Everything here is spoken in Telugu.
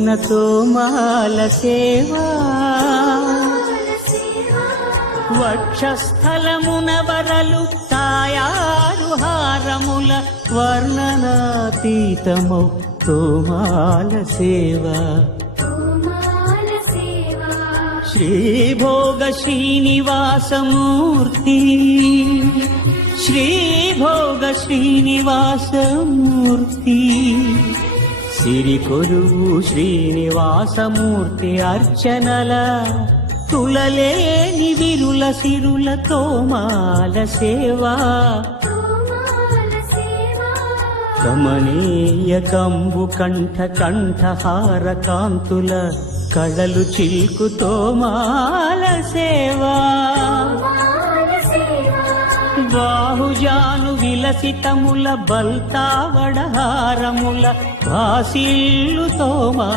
చేసిన తోమాల సేవా వక్షస్థలమున వరలు తాయారు హారముల వర్ణనాతీతమౌ తోమాల సేవా శ్రీభోగ శ్రీనివాసమూర్తి శ్రీభోగ శ్రీనివాసమూర్తి సిరికొరువు శ్రీనివాసమూర్తి అర్చనల తులలేని విరుల సిరుల తోమాల సేవా కమనీయ కంబు కంఠ కంఠహార కాంతుల కళలు చిల్కు తోమాల సేవా బాహుజాను విలసితముల బల్తావడహారముల వాసిల్లు తోమా